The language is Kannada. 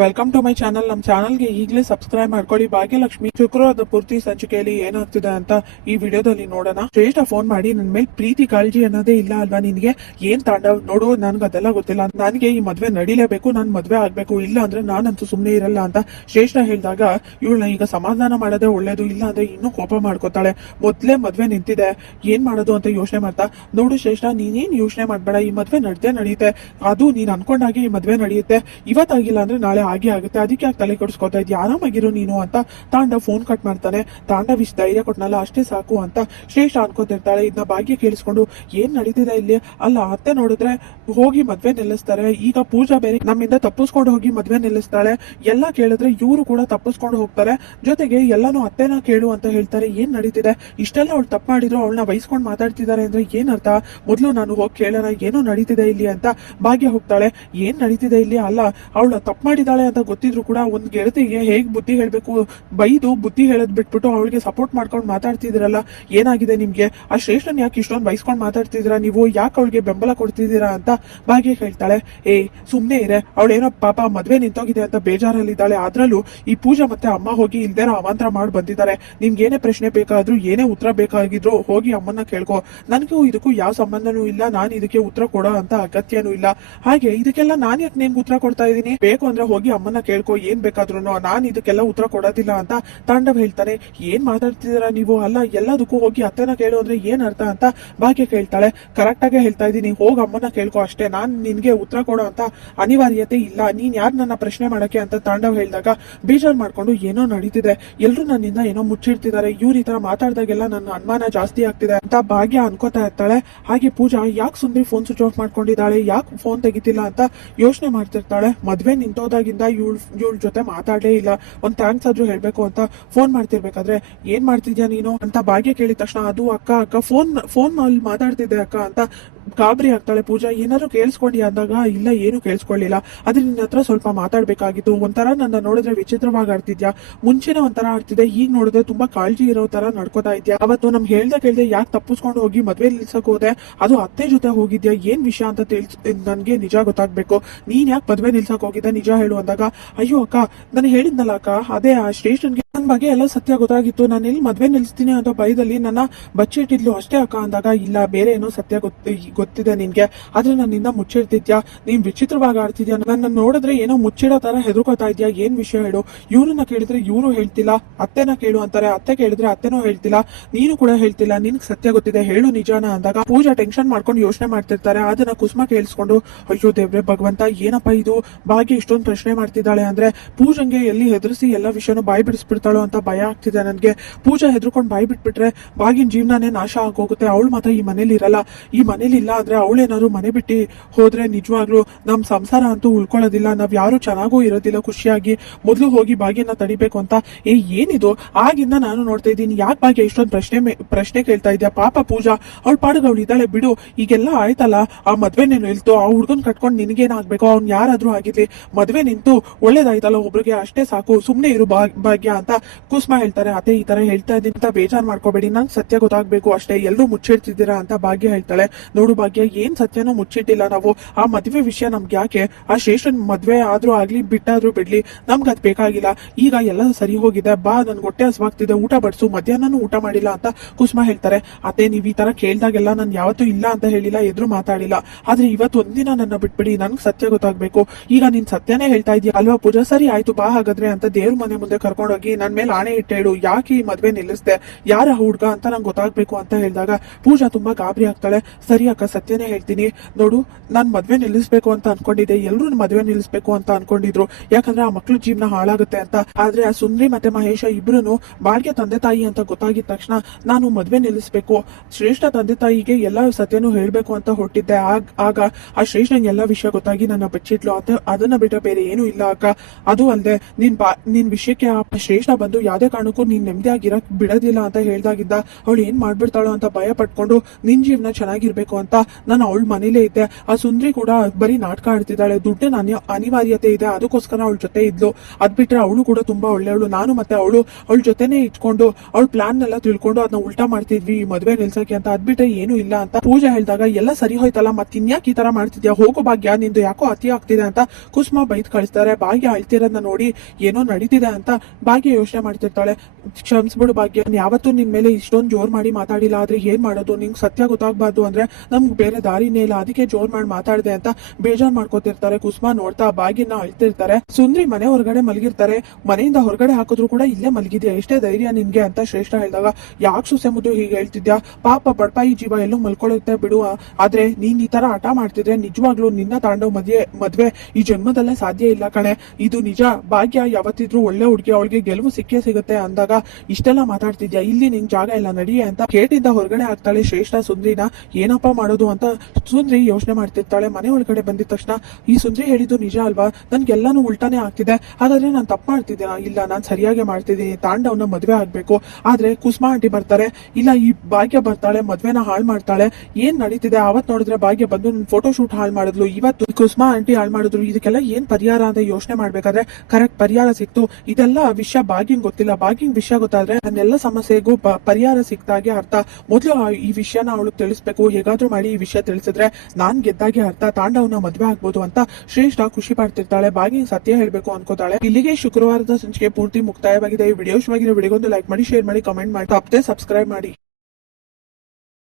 Welcome to my channel. ನಮ್ಮ ಚಾನಲ್ಗೆ ಈಗಲೇ ಸಬ್ಸ್ಕ್ರೈಬ್ ಮಾಡ್ಕೊಳ್ಳಿ. ಭಾಗ್ಯಲಕ್ಷ್ಮಿ ಶುಕ್ರವಾರದ ಪೂರ್ತಿ ಸಂಚಿಕೆಯಲ್ಲಿ ಏನಾಗ್ತಿದೆ ಅಂತ ಈ ವಿಡಿಯೋದಲ್ಲಿ ನೋಡೋಣ. ಶ್ರೇಷ್ಠ ಫೋನ್ ಮಾಡಿ ನನ್ನ ಮೇಲೆ ಪ್ರೀತಿ ಕಾಳಜಿ ಅನ್ನೋದೇ ಇಲ್ಲ ಅಲ್ವಾ ನಿನ್ಗೆ? ಏನ್ ತಾಂಡವ್ ನೋಡು, ನನ್ಗೆ ಅದೆಲ್ಲ ಗೊತ್ತಿಲ್ಲ, ನನಗೆ ಈ ಮದ್ವೆ ನಡಿಲೇಬೇಕು, ನನ್ ಮದ್ವೆ ಆಗ್ಬೇಕು, ಇಲ್ಲ ಅಂದ್ರೆ ನಾನಂತೂ ಸುಮ್ನೆ ಇರಲ್ಲ ಅಂತ ಶ್ರೇಷ್ಠ ಹೇಳಿದಾಗ ಇವಳನ್ನ ಈಗ ಸಮಾಧಾನ ಮಾಡೋದೇ ಒಳ್ಳೇದು, ಇಲ್ಲ ಅಂದ್ರೆ ಇನ್ನೂ ಕೋಪ ಮಾಡ್ಕೋತಾಳೆ. ಮೊದ್ಲೇ ಮದ್ವೆ ನಿಂತಿದೆ, ಏನ್ ಮಾಡೋದು ಅಂತ ಯೋಚನೆ ಮಾಡ್ತಾ, ನೋಡು ಶ್ರೇಷ್ಠ, ನೀನೇನ್ ಯೋಚನೆ ಮಾಡ್ಬೇಡ, ಈ ಮದ್ವೆ ನಡೆಯುತ್ತೆ, ಅದು ನೀನ್ ಅನ್ಕೊಂಡಾಗೆ ಈ ಮದ್ವೆ ನಡೆಯುತ್ತೆ, ಇವತ್ತಾಗಿಲ್ಲ ಅಂದ್ರೆ ನಾಳೆ ಹಾಗೆ ಆಗುತ್ತೆ, ಅದಕ್ಕೆ ಯಾಕೆ ತಲೆ ಕೆಡಿಸ್ಕೊತಾ ಇದ್ಯಾ, ಆರಾಮಾಗಿರು ನೀನು ಅಂತ ತಾಂಡವ್ ಫೋನ್ ಕಟ್ ಮಾಡ್ತಾನೆ. ತಾಂಡವ್ ಇಷ್ಟ ಧೈರ್ಯ ಕೊಟ್ನಲ್ಲ ಅಷ್ಟೇ ಸಾಕು ಅಂತ ಶ್ರೇಷ್ಠ ಅನ್ಕೋತಿರ್ತಾಳೆ. ಇದನ್ನ ಭಾಗ್ಯ ಕೇಳಿಸ್ಕೊಂಡು ಏನ್ ನಡೀತಿದೆ ಇಲ್ಲಿ, ಅಲ್ಲ ಅತ್ತೆ ನೋಡಿದ್ರೆ ಹೋಗಿ ಮದ್ವೆ ನಿಲ್ಲಿಸ್ತಾರೆ, ಈಗ ಪೂಜಾ ಬೇರೆ ನಮ್ಮಿಂದ ತಪ್ಪಿಸ್ಕೊಂಡು ಹೋಗಿ ಮದ್ವೆ ನಿಲ್ಲಿಸ್ತಾಳೆ, ಎಲ್ಲ ಕೇಳಿದ್ರೆ ಇವರು ಕೂಡ ತಪ್ಪಿಸ್ಕೊಂಡು ಹೋಗ್ತಾರೆ, ಜೊತೆಗೆ ಎಲ್ಲಾನು ಅತ್ತೆನ ಕೇಳು ಅಂತ ಹೇಳ್ತಾರೆ. ಏನ್ ನಡೀತಿದೆ, ಇಷ್ಟೆಲ್ಲ ಅವಳು ತಪ್ಪು ಮಾಡಿದ್ರು ಅವಳನ್ನ ವಹಿಸ್ಕೊಂಡು ಮಾತಾಡ್ತಿದ್ದಾರೆ ಅಂದ್ರೆ ಏನ್ ಅರ್ಥ, ಮೊದ್ಲು ನಾನು ಹೋಗಿ ಕೇಳೋಣ ಏನೋ ನಡೀತಿದೆ ಇಲ್ಲಿ ಅಂತ ಭಾಗ್ಯ ಹೋಗ್ತಾಳೆ. ಏನ್ ನಡೀತಿದೆ ಇಲ್ಲಿ, ಅಲ್ಲ ಅವಳು ತಪ್ಪು ಮಾಡಿದಾಳೆ ಅಂತ ಗೊತ್ತಿದ್ರು ಕೂಡ ಒಂದ್ ಗೆಳತಿಗೆ ಹೇಗ್ ಬುದ್ಧಿ ಹೇಳ್ಬೇಕು, ಬೈದು ಬುದ್ಧಿ ಹೇಳದ್ ಬಿಟ್ಬಿಟ್ಟು ಅವಳಿಗೆ ಸಪೋರ್ಟ್ ಮಾಡ್ಕೊಂಡು ಮಾತಾಡ್ತಿದ್ರಲ್ಲ, ಏನಾಗಿದೆ ನಿಮ್ಗೆ, ಆ ಶ್ರೇಷ್ಠನ್ ಯಾಕೆ ಇಷ್ಟೊಂದು ಬೈಸ್ಕೊಂಡು ಮಾತಾಡ್ತಿದ್ದೀರಾ ನೀವು, ಯಾಕೆ ಅವಳಿಗೆ ಬೆಂಬಲ ಕೊಡ್ತಿದ್ದೀರಾ ಅಂತ ಭಾಗ್ಯ ಹೇಳ್ತಾಳೆ. ಸುಮ್ನೆ ಇರೆ, ಅವಳೇನೋ ಪಾಪ ಮದ್ವೆ ನಿಂತೋಗಿದೆ ಅಂತ ಬೇಜಾರಲ್ಲಿದ್ದಾಳೆ, ಅದ್ರಲ್ಲೂ ಈ ಪೂಜಾ ಮತ್ತೆ ಅಮ್ಮ ಹೋಗಿ ಇಲ್ದೇನೋ ಅವಾಂತರ ಮಾಡಿ ಬಂದಿದ್ದಾರೆ, ನಿಮ್ಗೆ ಏನೇ ಪ್ರಶ್ನೆ ಬೇಕಾದ್ರೂ ಏನೇ ಉತ್ತರ ಬೇಕಾಗಿದ್ರು ಹೋಗಿ ಅಮ್ಮನ್ನ ಕೇಳ್ಕೊ, ನನಗೂ ಇದಕ್ಕೂ ಯಾವ ಸಂಬಂಧನೂ ಇಲ್ಲ, ನಾನು ಇದಕ್ಕೆ ಉತ್ತರ ಕೊಡೋ ಅಂತ ಅಗತ್ಯನೂ ಇಲ್ಲ, ಹಾಗೆ ಇದಕ್ಕೆಲ್ಲ ನಾನ್ ಯಾಕೆ ನಿನ್ಗೆ ಉತ್ತರ ಕೊಡ್ತಾ ಇದೀನಿ, ಬೇಕು ಅಂದ್ರೆ ಹೋಗಿ ಅಮ್ಮನ್ನ ಕೇಳ್ಕೊ, ಏನ್ ಬೇಕಾದ್ರೂ ನಾನ್ ಇದಕ್ಕೆಲ್ಲ ಉತ್ತರ ಕೊಡೋದಿಲ್ಲ ಅಂತ ತಾಂಡವ್ ಹೇಳ್ತಾನೆ. ಏನ್ ಮಾತಾಡ್ತಿದ್ದೀರಾ ನೀವು, ಅಲ್ಲ ಎಲ್ಲದಕ್ಕೂ ಹೋಗಿ ಅತ್ತೆನ ಕೇಳು ಅಂದ್ರೆ ಏನ್ ಅರ್ಥ ಅಂತ ಭಾಗ್ಯ ಕೇಳ್ತಾಳೆ. ಕರೆಕ್ಟ್ ಆಗಿ ಹೇಳ್ತಾ ಇದೀನಿ, ಹೋಗಿ ಅಮ್ಮನ ಕೇಳ್ಕೊ ಅಷ್ಟೇ, ನಾನ್ ನಿನ್ಗೆ ಉತ್ತರ ಕೊಡೋ ಅಂತ ಅನಿವಾರ್ಯತೆ ಇಲ್ಲ, ನೀನ್ ಯಾರು ನನ್ನ ಪ್ರಶ್ನೆ ಮಾಡಕ್ಕೆ ಅಂತ ತಾಂಡವ್ ಹೇಳಿದಾಗ ಬೇಜಾರ್ ಮಾಡ್ಕೊಂಡು ಏನೋ ನಡೀತಿದೆ, ಎಲ್ರು ನನ್ನಿಂದ ಏನೋ ಮುಚ್ಚಿಡ್ತಿದ್ದಾರೆ, ಇವ್ರ ಈ ತರ ಮಾತಾಡ್ದಾಗೆಲ್ಲ ನನ್ನ ಅನುಮಾನ ಜಾಸ್ತಿ ಆಗ್ತಿದೆ ಅಂತ ಭಾಗ್ಯ ಅನ್ಕೋತಾ ಇರ್ತಾಳೆ. ಹಾಗೆ ಪೂಜಾ ಯಾಕೆ ಸುಂದ್ರಿ ಫೋನ್ ಸ್ವಿಚ್ ಆಫ್ ಮಾಡ್ಕೊಂಡಿದ್ದಾಳೆ, ಯಾಕೆ ಫೋನ್ ತೆಗಿತಿಲ್ಲ ಅಂತ ಯೋಚನೆ ಮಾಡ್ತಿರ್ತಾಳೆ. ಮದ್ವೆ ನಿಂತೋದಾಗಿಂದ ಇವಳ ಜೊತೆ ಮಾತಾಡಲೇ ಇಲ್ಲ, ಒಂದ್ ಥ್ಯಾಂಕ್ಸ್ ಆದ್ರೂ ಹೇಳ್ಬೇಕು ಅಂತ ಫೋನ್ ಮಾಡ್ತಿರ್ಬೇಕಾದ್ರೆ ಏನ್ ಮಾಡ್ತಿದ್ಯಾ ನೀನು ಅಂತ ಭಾಗ್ಯ ಕೇಳಿದ ತಕ್ಷಣ ಅದು ಅಕ್ಕ ಫೋನ್ ಅಲ್ಲಿ ಮಾತಾಡ್ತಿದ್ದೆ ಅಕ್ಕ ಅಂತ ಗಾಬರಿ ಆಗ್ತಾಳೆ. ಪೂಜಾ ಏನಾದ್ರು ಕೇಳಿಸ್ಕೊಂಡಿ ಅಂದಾಗ ಇಲ್ಲ ಏನು ಕೇಳಿಸ್ಕೊಳ್ಳಿಲ್ಲ, ಆದ್ರೆ ನಿನ್ನ ಹತ್ರ ಸ್ವಲ್ಪ ಮಾತಾಡ್ಬೇಕಾಗಿತ್ತು, ಒಂಥರ ನನ್ನ ನೋಡಿದ್ರೆ ವಿಚಿತ್ರವಾಗಿ ಆಡ್ತಿದ್ಯಾ, ಮುಂಚೆನೆ ಒಂಥರ ಆಡ್ತಿದ್ದೆ, ಈಗ ನೋಡಿದ್ರೆ ತುಂಬಾ ಕಾಳಜಿ ಇರೋ ತರ ನಡ್ಕೋತಾ ಇದ್ಯಾ, ಅವತ್ತು ನಮ್ಗೆ ಕೇಳ್ದೆ ಯಾಕೆ ತಪ್ಪಿಸ್ಕೊಂಡು ಹೋಗಿ ಮದ್ವೆ ನಿಲ್ಸಕ್ ಹೋದೆ, ಅದು ಅತ್ತೆ ಜೊತೆ ಹೋಗಿದ್ಯಾ, ಏನ್ ವಿಷಯ ಅಂತ ನನ್ಗೆ ನಿಜ ಗೊತ್ತಾಗ್ಬೇಕು, ನೀನ್ ಯಾಕೆ ಮದ್ವೆ ನಿಲ್ಸಕ್ ಹೋಗಿದ್ದೆ ನಿಜ ಹೇಳು ಅಂದಾಗ ಅಯ್ಯೋ ಅಕ್ಕ ನಾನು ಹೇಳಿದ್ನಲ್ಲ ಅಕ್ಕ, ಅದೇ ಆ ಸ್ಟೇಷನ್ಗೆ ನನ್ ಬಗ್ಗೆ ಎಲ್ಲ ಸತ್ಯ ಗೊತ್ತಾಗಿತ್ತು, ನಾನು ಎಲ್ಲಿ ಮದ್ವೆ ನಿಲ್ಸ್ತೀನಿ ಅಂತ ಭಯದಲ್ಲಿ ನನ್ನ ಬಚ್ಚಿಟ್ಟಿದ್ಲು ಅಷ್ಟೇ ಅಕ್ಕ ಅಂದಾಗ ಇಲ್ಲ ಬೇರೆ ಏನೋ ಸತ್ಯ ಗೊತ್ತಿದೆ ನಿನ್ಗೆ, ಆದ್ರೆ ನನ್ನಿಂದ ಮುಚ್ಚಿಡ್ತಿದ್ಯಾ, ನೀನ್ ವಿಚಿತ್ರವಾಗಿ ಆಡ್ತಿದ್ಯಾ, ನನ್ನ ನೋಡಿದ್ರೆ ಏನೋ ಮುಚ್ಚಿಡೋ ತರ ಹೆದರ್ಕೋತಾ ಇದ್ಯಾ, ಏನ್ ವಿಷಯ ಹೇಳು, ಇವ್ರನ್ನ ಕೇಳಿದ್ರೆ ಇವ್ರು ಹೇಳ್ತಿಲ್ಲ, ಅತ್ತೆನ ಕೇಳು ಅಂತಾರೆ, ಅತ್ತೆ ಕೇಳಿದ್ರೆ ಅತ್ತೆನೂ ಹೇಳ್ತಿಲ್ಲ, ನೀನು ಕೂಡ ಹೇಳ್ತಿಲ್ಲ, ನಿನ್ಗೆ ಸತ್ಯ ಗೊತ್ತಿದೆ ಹೇಳು ನಿಜಾನ ಅಂದಾಗ ಪೂಜಾ ಟೆನ್ಷನ್ ಮಾಡ್ಕೊಂಡು ಯೋಚನೆ ಮಾಡ್ತಿರ್ತಾರೆ. ಅದನ್ನ ಕುಸುಮ ಕೇಳಿಸ್ಕೊಂಡು ಅಯ್ಯೋ ದೇವ್ರೆ ಭಗವಂತ ಏನಪ್ಪ ಇದು, ಭಾಗ್ಯ ಇಷ್ಟೊಂದು ಪ್ರಶ್ನೆ ಮಾಡ್ತಿದ್ದಾಳೆ ಅಂದ್ರೆ ಪೂಜಂಗೆ ಎಲ್ಲಿ ಹೆದರ್ಸಿ ಎಲ್ಲ ವಿಷಯನೂ ಬಾಯಿ ಬಿಡಿಸ್ಬಿಡ್ತಾಳೋ ಅಂತ ಭಯ ಆಗ್ತಿದೆ ನನ್ಗೆ, ಪೂಜಾ ಹೆದರ್ಕೊಂಡು ಬಾಯಿ ಬಿಟ್ಬಿಟ್ರೆ ಭಾಗಿನ ಜೀವನನೇ ನಾಶ ಆಗೋಗುತ್ತೆ, ಅವಳು ಮಾತ್ರ ಈ ಮನೇಲಿ ಇರಲ್ಲ, ಈ ಮನೇಲಿ ಇಲ್ಲ ಅಂದ್ರೆ ಅವಳೇನಾದ್ರು ಮನೆ ಬಿಟ್ಟು ಹೋದ್ರೆ ನಿಜವಾಗ್ಲೂ ನಮ್ ಸಂಸಾರ ಅಂತೂ ಉಳ್ಕೊಳ್ಳೋದಿಲ್ಲ, ನಾವ್ ಯಾರು ಚೆನ್ನಾಗೂ ಇರೋದಿಲ್ಲ ಖುಷಿಯಾಗಿ, ಮೊದ್ಲು ಹೋಗಿ ಭಾಗ್ಯನ ತಡಿಬೇಕು ಅಂತ. ಏನಿದು, ಆಗಿಂದ ನಾನು ನೋಡ್ತಾ ಇದ್ದೀನಿ, ಯಾಕೆ ಭಾಗ್ಯ ಇಷ್ಟೊಂದು ಪ್ರಶ್ನೆ ಕೇಳ್ತಾ ಇದ್ಯಾ, ಪಾಪ ಪೂಜಾ ಅವಳ ಪಾಡಿಗೆ ಅವಳು ಇದ್ದಾಳೆ ಬಿಡು, ಈಗೆಲ್ಲ ಆಯ್ತಲ್ಲ, ಆ ಮದ್ವೆ ನಿಲ್ತು, ಆ ಹುಡ್ಗನ್ ಕಟ್ಕೊಂಡು ನಿನ್ಗೇನಾಗ್ಬೇಕು, ಅವ್ನ್ ಯಾರಾದ್ರೂ ಆಗಿರ್ಲಿ, ಮದ್ವೆ ನಿಂತು ಒಳ್ಳೇದಾಯ್ತಲ್ಲ ಒಬ್ರಿಗೆ ಅಷ್ಟೇ ಸಾಕು, ಸುಮ್ನೆ ಇರು ಭಾಗ್ಯ ಅಂತ ಕುಸುಮ ಹೇಳ್ತಾರೆ. ಅದೇ ಈ ತರ ಹೇಳ್ತಾ ಇದೀನಿ ಅಂತ ಬೇಜಾರ್ ಮಾಡ್ಕೋಬೇಡಿ, ನಂಗೆ ಸತ್ಯ ಗೊತ್ತಾಗ್ಬೇಕು ಅಷ್ಟೇ, ಎಲ್ಲರೂ ಮುಚ್ಚಿಡ್ತಿದ್ದೀರಾ ಅಂತ ಭಾಗ್ಯ ಹೇಳ್ತಾಳೆ. ನೋಡು ಭಾಗ್ಯ ಏನ್ ಸತ್ಯನೂ ಮುಚ್ಚಿಟ್ಟಿಲ್ಲ ನಾವು, ಆ ಮದ್ವೆ ವಿಷಯ ನಮ್ಗೆ ಯಾಕೆ, ಆ ಶೇಷನ್ ಮದ್ವೆ ಆದ್ರೂ ಆಗ್ಲಿ ಬಿಟ್ಟಾದ್ರೂ ಬಿಡ್ಲಿ ನಮ್ಗೆ ಅದ್ ಬೇಕಾಗಿಲ್ಲ, ಈಗ ಎಲ್ಲ ಸರಿ ಹೋಗಿದೆ, ಬಾ ನನ್ಗೆ ಹೊಟ್ಟೆ ಹಸ್ವಾಗ್ತಿದೆ, ಊಟ ಬಡ್ಸು, ಮಧ್ಯಾಹ್ನನೂ ಊಟ ಮಾಡಿಲ್ಲ ಅಂತ ಕುಸುಮ ಹೇಳ್ತಾರೆ. ಅದೇ ನೀವ್ ಈ ತರ ಕೇಳ್ದಾಗೆಲ್ಲ ನಾನು ಯಾವತ್ತೂ ಇಲ್ಲ ಅಂತ ಹೇಳಿಲ್ಲ, ಎದುರು ಮಾತಾಡಿಲ್ಲ, ಆದ್ರೆ ಇವತ್ತು ಒಂದಿನ ನನ್ನ ಬಿಟ್ಬಿಡಿ, ನನ್ಗೆ ಸತ್ಯ ಗೊತ್ತಾಗ್ಬೇಕು, ಈಗ ನೀನ್ ಸತ್ಯನೇ ಹೇಳ್ತಾ ಇದೀಯ ಅಲ್ವಾ ಪೂಜಾ, ಸರಿ ಆಯ್ತು ಬಾ ಹಾಗಾದ್ರೆ ಅಂತ ದೇವ್ರ ಮನೆ ಮುಂದೆ ಕರ್ಕೊಂಡೋಗಿ ನನ್ ಮೇಲೆ ಆಣೆ ಇಟ್ಟೇಳು, ಯಾಕೆ ಈ ಮದ್ವೆ ನಿಲ್ಲಿಸ್ದೆ, ಯಾರ ಹುಡ್ಗ ಅಂತ ನಂಗೆ ಗೊತ್ತಾಗ್ಬೇಕು ಅಂತ ಹೇಳಿದಾಗ ಪೂಜಾ ತುಂಬಾ ಗಾಬರಿ ಆಗ್ತಾಳೆ. ಸರಿ ಅಕ್ಕ ಸತ್ಯನೇ ಹೇಳ್ತೀನಿ, ನೋಡು ನಾನ್ ಮದ್ವೆ ನಿಲ್ಲಿಸ್ಬೇಕು ಅಂತ ಅನ್ಕೊಂಡಿದ್ದೆ, ಎಲ್ರು ಮದ್ವೆ ನಿಲ್ಲಿಸ್ಬೇಕು ಅಂತ ಅನ್ಕೊಂಡಿದ್ರು, ಯಾಕಂದ್ರೆ ಆ ಮಕ್ಳು ಜೀವನ ಹಾಳಾಗುತ್ತೆ ಅಂತ, ಆದ್ರೆ ಆ ಸುಂದ್ರಿ ಮತ್ತೆ ಮಹೇಶ ಇಬ್ರು ಭಾಗ್ಯ ತಂದೆ ತಾಯಿ ಅಂತ ಗೊತ್ತಾಗಿದ ತಕ್ಷಣ ನಾನು ಮದ್ವೆ ನಿಲ್ಲಿಸ್ಬೇಕು, ಶ್ರೇಷ್ಠ ತಂದೆ ತಾಯಿಗೆ ಎಲ್ಲಾ ಸತ್ಯನೂ ಹೇಳ್ಬೇಕು ಅಂತ ಹೊರಟಿದ್ದೆ, ಆಗ ಆ ಶ್ರೇಷ್ಠಂಗೆ ಎಲ್ಲಾ ವಿಷಯ ಗೊತ್ತಾಗಿ ನನ್ನ ಬಚ್ಚಿಟ್ಲು, ಅದನ್ನ ಬಿಟ್ಟ ಬೇರೆ ಏನು ಇಲ್ಲ ಅಕ್ಕ, ಅದು ಅಲ್ಲದೆ ನಿನ್ ವಿಷಯಕ್ಕೆ ಆ ಶ್ರೇಷ್ಠ ಬಂದು ಯಾವ್ದೇ ಕಾರಣಕ್ಕೂ ನೀನ್ ನೆಮ್ಮದಿಯಾಗಿರಕ್ ಬಿಡೋದಿಲ್ಲ ಅಂತ ಹೇಳ್ದಾಗಿದ್ದ. ಅವಳು ಏನ್ ಮಾಡ್ಬಿಡ್ತಾಳೋ ಅಂತ ಭಯ ಪಟ್ಕೊಂಡು ನಿನ್ ಜೀವನ ಚೆನ್ನಾಗಿರ್ಬೇಕು ಅಂತ ನಾನು ಅವಳ ಮನೇಲೇ ಇದ್ದೆ. ಆ ಸುಂದ್ರಿ ಕೂಡ ಬರೀ ನಾಟಕ ಆಡ್ತಿದ್ದಾಳೆ. ದುಡ್ಡಿನ ಅನಿವಾರ್ಯತೆ ಇದೆ, ಅದಕ್ಕೋಸ್ಕರ ಅವಳ ಜೊತೆ ಇದ್ಲು. ಅದ್ ಬಿಟ್ರೆ ಅವಳು ಕೂಡ ತುಂಬಾ ಒಳ್ಳೆಯವಳು. ನಾನು ಮತ್ತೆ ಅವಳ ಜೊತೆನೆ ಇಟ್ಕೊಂಡು ಅವಳ ಪ್ಲಾನ್ ಎಲ್ಲ ತಿಳ್ಕೊಂಡು ಅದನ್ನ ಉಲ್ಟಾ ಮಾಡ್ತಿದ್ವಿ ಈ ಮದ್ವೆ ನಿಲ್ಸಕ್ಕೆ ಅಂತ. ಅದ್ಬಿಟ್ರೆ ಏನು ಇಲ್ಲ ಅಂತ ಪೂಜಾ ಹೇಳಿದಾಗ ಎಲ್ಲ ಸರಿ ಹೋಯ್ತಲ್ಲ, ಮತ್ ಇನ್ಯಾಕ್ ಈ ತರ ಮಾಡ್ತಿದ್ಯಾ, ಹೋಗೋ ಭಾಗ್ಯ, ನಿಂದು ಯಾಕೋ ಅತಿ ಆಗ್ತಿದೆ ಅಂತ ಕುಸುಮ ಬೈದ್ ಕಳಿಸ್ತಾರೆ. ಭಾಗ್ಯ ಅಳ್ತಿರೋದನ್ನ ನೋಡಿ ಏನೋ ನಡೀತಿದೆ ಅಂತ ಭಾಗ್ಯ ಯೋಚನೆ ಮಾಡ್ತಿರ್ತಾಳೆ. ಕ್ಷಮಿಸ್ಬಿಡು ಭಾಗ್ಯ, ಯಾವತ್ತೂ ನಿನ್ ಮೇಲೆ ಇಷ್ಟೊಂದು ಜೋರ್ ಮಾಡಿ ಮಾತಾಡಿಲ್ಲ, ಆದ್ರೆ ಏನ್ ಮಾಡೋದು, ನಿಂಗೆ ಸತ್ಯ ಗೊತ್ತಾಗ್ಬಾರ್ದು ಅಂದ್ರೆ ನಮ್ಗೆ ಬೇರೆ ದಾರಿನೇ ಇಲ್ಲ, ಅದಕ್ಕೆ ಜೋರ್ ಮಾಡಿ ಮಾತಾಡಿದೆ ಅಂತ ಬೇಜಾರ್ ಮಾಡ್ಕೋತಿರ್ತಾರೆ. ಕುಸುಮ ನೋಡ್ತಾ ಭಾಗ್ಯನ ಅಳ್ತಿರ್ತಾರೆ. ಸುಂದ್ರಿ ಮನೆ ಹೊರಗಡೆ ಮಲಗಿರ್ತಾರೆ. ಮನೆಯಿಂದ ಹೊರಗಡೆ ಹಾಕಿದ್ರು ಕೂಡ ಇಲ್ಲೇ ಮಲಗಿದ್ಯಾ, ಎಷ್ಟೇ ಧೈರ್ಯ ನಿನ್ಗೆ ಅಂತ ಶ್ರೇಷ್ಠ ಹೇಳಿದಾಗ, ಯಾಕೆ ಸುಸೆ ಮುದ್ದು ಹೀಗೆ ಹೇಳ್ತಿದ್ಯಾ, ಪಾಪ ಬಡಪಾಯಿ ಜೀವ ಎಲ್ಲೋ ಮಲ್ಕೊಳ್ಳುತ್ತೆ ಬಿಡುವ, ಆದ್ರೆ ನೀನ್ ಈ ತರ ಹಠ ಮಾಡ್ತಿದ್ರೆ ನಿಜವಾಗ್ಲೂ ನಿನ್ನ ತಾಂಡವ್ ಮದ್ವೆ ಈ ಜನ್ಮದಲ್ಲೇ ಸಾಧ್ಯ ಇಲ್ಲ ಕಣೆ, ಇದು ನಿಜ. ಭಾಗ್ಯ ಯಾವತ್ತಿದ್ರು ಒಳ್ಳೆ ಹುಡುಗಿ, ಅವಳಿಗೆ ಗೆಲುವು ಸಿಕ್ಕೇ ಸಿಗುತ್ತೆ ಅಂದಾಗ ಇಷ್ಟೆಲ್ಲ ಮಾತಾಡ್ತಿದ್ಯಾ, ಇಲ್ಲಿ ನಿನ್ ಜಾಗ ಇಲ್ಲ, ನಡಿಯೇ ಅಂತ ಗೇಟಿಂದ ಹೊರಗಡೆ ಆಗ್ತಾಳೆ ಶ್ರೇಷ್ಠ ಸುಂದ್ರಿನ. ಏನಪ್ಪಾ ಮಾಡೋದು ಅಂತ ಸುಂದ್ರಿ ಯೋಚನೆ ಮಾಡ್ತಿರ್ತಾಳೆ. ಮನೆ ಒಳಗಡೆ ಬಂದಿದ ತಕ್ಷಣ ಈ ಸುಂದ್ರಿ ಹೇಳಿದ್ದು ನಿಜ ಅಲ್ವಾ, ನನ್ಗೆಲ್ಲಾನು ಉಲ್ಟಾನೇ ಆಗ್ತಿದೆ, ಹಾಗಾದ್ರೆ ನಾನ್ ತಪ್ಪು ಮಾಡ್ತಿದ್ದೀನ, ಇಲ್ಲ ನಾನ್ ಸರಿಯಾಗಿ ಮಾಡ್ತಿದ್ದೀನಿ, ತಾಂಡವ್ನ ಮದ್ವೆ ಆಗ್ಬೇಕು. ಆದ್ರೆ ಕುಸುಮ ಆಂಟಿ ಬರ್ತಾರೆ, ಇಲ್ಲ ಈ ಭಾಗ್ಯ ಬರ್ತಾಳೆ, ಮದ್ವೆನ ಹಾಳು ಮಾಡ್ತಾಳೆ, ಏನ್ ನಡೀತಿದೆ. ಅವತ್ ನೋಡಿದ್ರೆ ಭಾಗ್ಯ ಬಂದು ನನ್ ಫೋಟೋ ಶೂಟ್ ಹಾಳು ಮಾಡಿದ್ಲು, ಇವತ್ತು ಕುಸುಮ ಆಂಟಿ ಹಾಳು ಮಾಡಿದ್ರು, ಇದಕ್ಕೆಲ್ಲ ಏನ್ ಪರಿಹಾರ ಅಂತ ಯೋಚನೆ ಮಾಡ್ಬೇಕಾದ್ರೆ ಕರೆಕ್ಟ್ ಪರಿಹಾರ ಸಿಕ್ತು. ಇದೆಲ್ಲ ವಿಷಯ ಭಾಗ್ಯಂಗ್ ಗೊತ್ತಿಲ್ಲ, ಭಾಗ್ಯಂಗ್ ವಿಷಯ ಗೊತ್ತಾದ್ರೆ ನನ್ನೆಲ್ಲ ಸಮಸ್ಯೆಗೂ ಪರಿಹಾರ ಸಿಕ್ತಾಗೆ ಅರ್ಥ. ಮೊದ್ಲು ಈ ವಿಷಯನ ಅವಳು ತಿಳಿಸ್ಬೇಕು, ಹೇಗಾದ್ರೂ ಮಾಡಿ ಈ ವಿಷಯ ತಿಳಿಸಿದ್ರೆ ನಾನ್ ಗೆದ್ದಾಗೆ ಅರ್ಥ, ತಾಂಡವ್ನ ಮದ್ವೆ ಆಗ್ಬೋದು ಅಂತ ಶ್ರೇಷ್ಠ ಖುಷಿ ಪಡ್ತಿರ್ತಾಳೆ. ಭಾಗ್ಯಂಗ್ ಸತ್ಯ ಹೇಳ್ಬೇಕು ಅನ್ಕೋತಾಳೆ. ಇಲ್ಲಿಗೆ ಶುಕ್ರವಾರದ ಸಂಚಿಕೆ ಪೂರ್ತಿ ಮುಕ್ತಾಯವಾಗಿದೆ. ಈ ವಿಡಿಯೋ ಇಷ್ಟವಾಗಿರೋ ವಿಡಿಯೋಗೊಂದು ಲೈಕ್ ಮಾಡಿ, ಶೇರ್ ಮಾಡಿ, ಕಮೆಂಟ್ ಮಾಡಿ, ತಪ್ಪದೆ ಸಬ್ಸ್ಕ್ರೈಬ್ ಮಾಡಿ.